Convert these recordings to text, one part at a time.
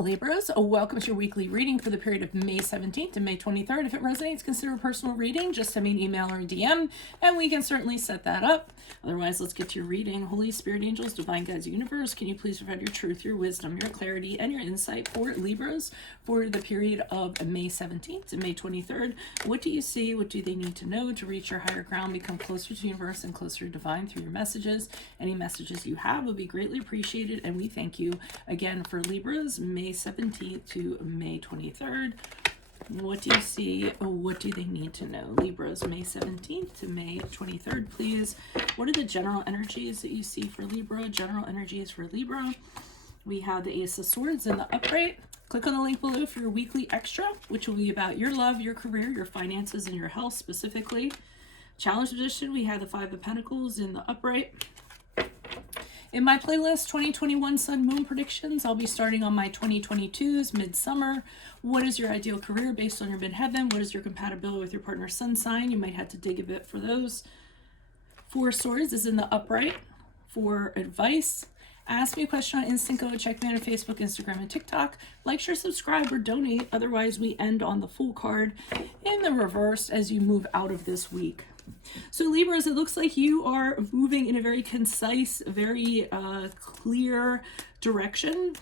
Hello Libras, welcome to your weekly reading for the period of May 17th to May 23rd. If it resonates, consider a personal reading. Just send me an email or a DM and we can certainly set that up. Otherwise, let's get to your reading. Holy Spirit, angels, divine guides, universe, can you please provide your truth, your wisdom, your clarity, and your insight for Libras for the period of May 17th to May 23rd? What do you see? What do they need to know to reach your higher ground, become closer to the universe and closer to divine through your messages? Any messages you have will be greatly appreciated, and we thank you again for Libras, May 17th to May 23rd. What do you see? What do they need to know? Libras, May 17th to May 23rd, please. What are the general energies that you see for Libra? General energies for Libra. We have the Ace of Swords in the upright. Click on the link below for your weekly extra, which will be about your love, your career, your finances, and your health specifically. Challenge position, we have the Five of Pentacles in the upright. In my playlist, 2021 Sun Moon predictions, I'll be starting on my 2022's Midsummer. What is your ideal career based on your midheaven? What is your compatibility with your partner's sun sign? You might have to dig a bit for those. Four of Swords is in the upright for advice. Ask me a question on Instant Go. Check me out on Facebook, Instagram, and TikTok. Like, share, subscribe, or donate. Otherwise, we end on the Fool card in the reverse as you move out of this week. So Libras, it looks like you are moving in a very concise, very clear direction.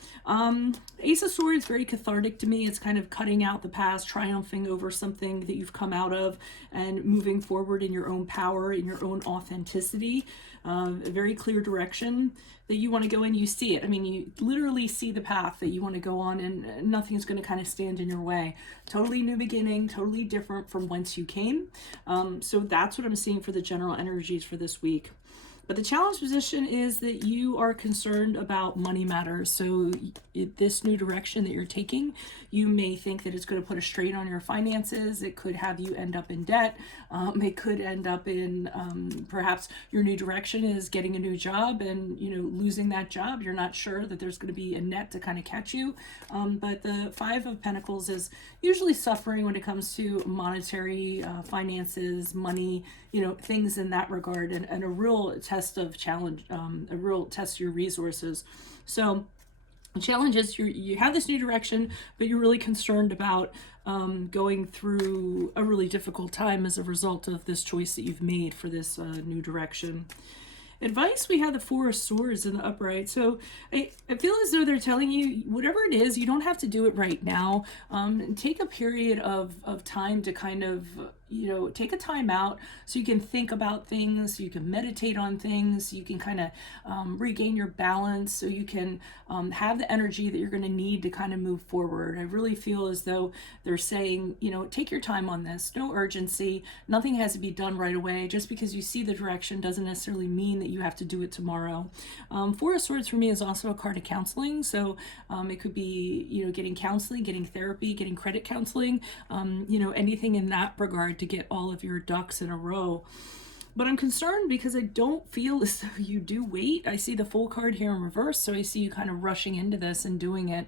Ace of Swords, very cathartic to me. It's kind of cutting out the past, triumphing over something that you've come out of and moving forward in your own power, in your own authenticity. A very clear direction that you want to go in. You see it. I mean, you literally see the path that you want to go on, and nothing's going to kind of stand in your way. Totally new beginning, totally different from whence you came. So that's what I'm seeing for the general energies for this week. But the challenge position is that you are concerned about money matters. So this new direction that you're taking, you may think that it's going to put a strain on your finances. It could have you end up in debt. It could end up in perhaps your new direction is getting a new job and, you know, losing that job. You're not sure that there's going to be a net to kind of catch you. But the Five of Pentacles is usually suffering when it comes to monetary finances, money, you know, things in that regard, and a real test of challenge, a real test of your resources. So the challenge is you have this new direction, but you're really concerned about going through a really difficult time as a result of this choice that you've made for this new direction. Advice, we have the Four of Swords in the upright. So I feel as though they're telling you, whatever it is, you don't have to do it right now. Take a period of time to kind of, you know, take a time out so you can think about things, you can meditate on things, you can kind of regain your balance, so you can have the energy that you're going to need to kind of move forward. I really feel as though they're saying, you know, take your time on this, no urgency, nothing has to be done right away. Just because you see the direction doesn't necessarily mean that you have to do it tomorrow. Four of Swords for me is also a card of counseling, so it could be, you know, getting counseling, getting therapy, getting credit counseling, you know, anything in that regard to get all of your ducks in a row. But I'm concerned because I don't feel as though you do wait. I see the Fool card here in reverse, so I see you kind of rushing into this and doing it.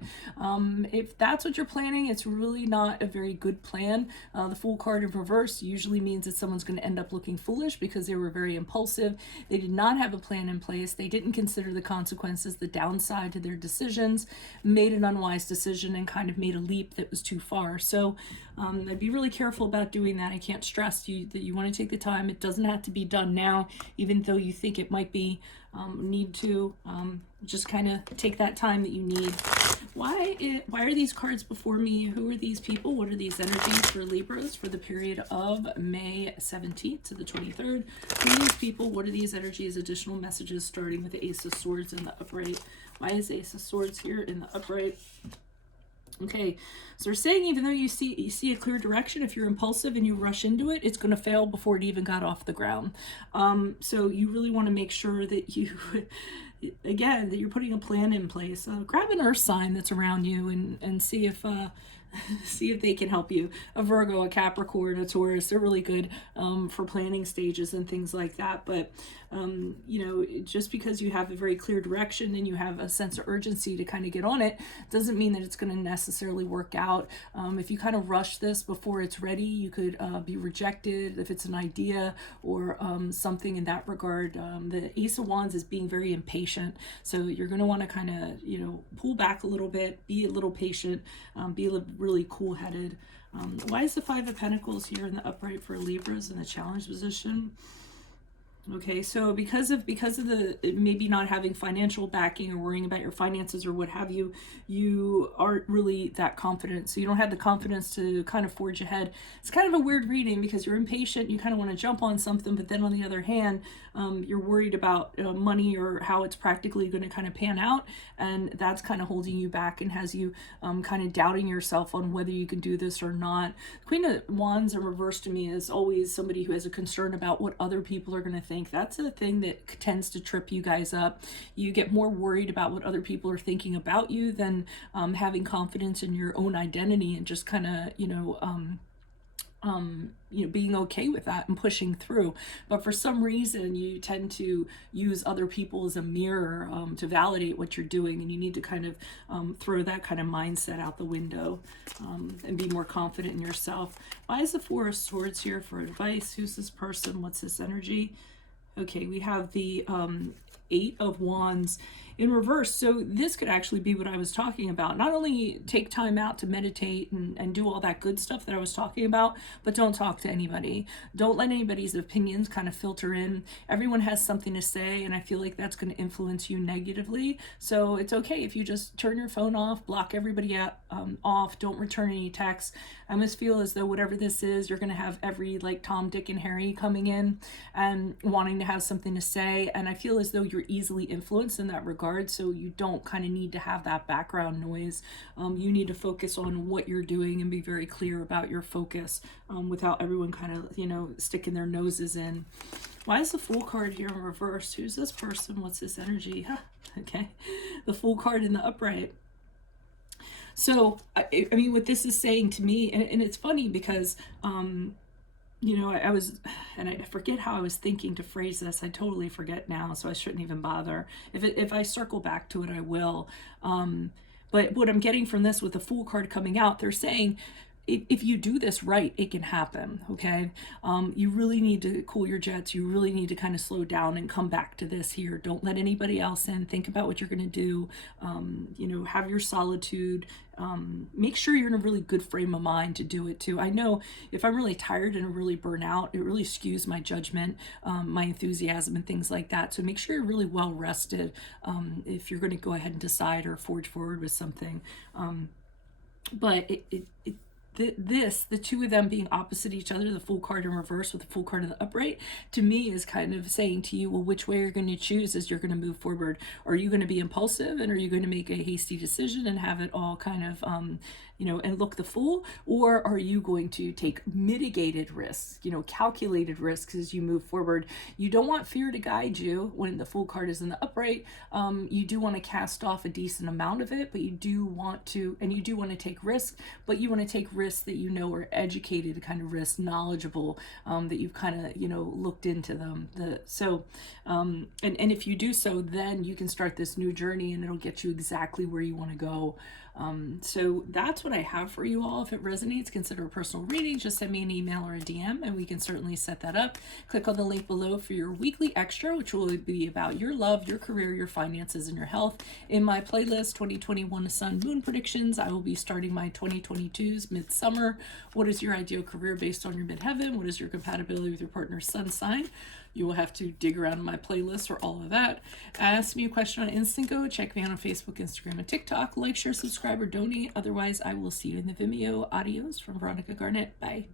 If that's what you're planning, it's really not a very good plan. The Fool card in reverse usually means that someone's going to end up looking foolish because they were very impulsive. They did not have a plan in place. They didn't consider the consequences, the downside to their decisions, made an unwise decision, and kind of made a leap that was too far. So I'd be really careful about doing that. I can't stress you that you want to take the time. It doesn't have to be done now, even though you think it might be need to. Just kind of take that time that you need. Why are these cards before me? Who are these people? What are these energies for Libras for the period of May 17th to the 23rd? Who are these people? What are these energies? Additional messages starting with the Ace of Swords in the upright. Why is the Ace of Swords here in the upright? Okay, so they're saying even though you see a clear direction, if you're impulsive and you rush into it, it's going to fail before it even got off the ground. So you really want to make sure that you, again, that you're putting a plan in place. Grab an earth sign that's around you and see if see if they can help you. A Virgo, a Capricorn, a Taurus, they're really good for planning stages and things like that. But, you know, just because you have a very clear direction and you have a sense of urgency to kind of get on it, doesn't mean that it's going to necessarily work out. If you kind of rush this before it's ready, you could be rejected if it's an idea or something in that regard. The Ace of Wands is being very impatient. So you're going to want to kind of, you know, pull back a little bit, be a little patient, be really cool-headed. Why is the Five of Pentacles here in the upright for Libras in the challenge position? Okay, so because of the maybe not having financial backing or worrying about your finances or what have you, you aren't really that confident. So you don't have the confidence to kind of forge ahead. It's kind of a weird reading because you're impatient. You kind of want to jump on something, but then on the other hand, you're worried about money or how it's practically going to kind of pan out, and that's kind of holding you back and has you kind of doubting yourself on whether you can do this or not. Queen of Wands in reverse to me is always somebody who has a concern about what other people are going to think. That's a thing that tends to trip you guys up. You get more worried about what other people are thinking about you than having confidence in your own identity and just kind of, you know, being okay with that and pushing through. But for some reason, you tend to use other people as a mirror to validate what you're doing, and you need to kind of throw that kind of mindset out the window and be more confident in yourself. Why is the Four of Swords here for advice? Who's this person? What's this energy? Okay, we have the Eight of Wands in reverse. So this could actually be what I was talking about. Not only take time out to meditate and do all that good stuff that I was talking about, but don't talk to anybody. Don't let anybody's opinions kind of filter in. Everyone has something to say, and I feel like that's going to influence you negatively. So it's okay if you just turn your phone off, block everybody out, off, don't return any texts. I must feel as though whatever this is, you're going to have every like Tom, Dick, and Harry coming in and wanting to have something to say. And I feel as though you're easily influenced in that regard. So you don't kind of need to have that background noise. You need to focus on what you're doing and be very clear about your focus without everyone kind of, you know, sticking their noses in. Why is the Fool card here in reverse? Who's this person? What's this energy? Okay. The Fool card in the upright. So, I mean, what this is saying to me, and it's funny because, you know, I was, and I forget how I was thinking to phrase this. I totally forget now, so I shouldn't even bother. If I circle back to it, I will. But what I'm getting from this with the Fool card coming out, they're saying, if you do this right, it can happen, okay? You really need to cool your jets. You really need to kind of slow down and come back to this here. Don't let anybody else in. Think about what you're going to do. You know, have your solitude. Make sure you're in a really good frame of mind to do it too. I know if I'm really tired and really burnt out, it really skews my judgment, my enthusiasm and things like that. So make sure you're really well rested if you're going to go ahead and decide or forge forward with something. But the two of them being opposite each other, the Fool card in reverse with the Fool card in the upright, to me is kind of saying to you, well, which way you're going to choose as you're going to move forward. Are you going to be impulsive and are you going to make a hasty decision and have it all kind of, you know, and look the fool? Or are you going to take mitigated risks, you know, calculated risks as you move forward? You don't want fear to guide you when the Fool card is in the upright. You do want to cast off a decent amount of it, but you do want to, and you do want to take risks, but you want to take risks that you know are educated kind of risks, knowledgeable, that you've kind of, you know, looked into them. And if you do so, then you can start this new journey and it'll get you exactly where you want to go. So that's what I have for you all. If it resonates, consider a personal reading. Just send me an email or a DM and we can certainly set that up. Click on the link below for your weekly extra, which will be about your love, your career, your finances, and your health. In my playlist, 2021 Sun Moon Predictions, I will be starting my 2022's Midsummer. What is your ideal career based on your midheaven? What is your compatibility with your partner's sun sign? You will have to dig around in my playlist for all of that. Ask me a question on Instant Go. Check me out on Facebook, Instagram, and TikTok. Like, share, subscribe, or donate. Otherwise, I will see you in the Vimeo. Adios from Veronica Garnett. Bye.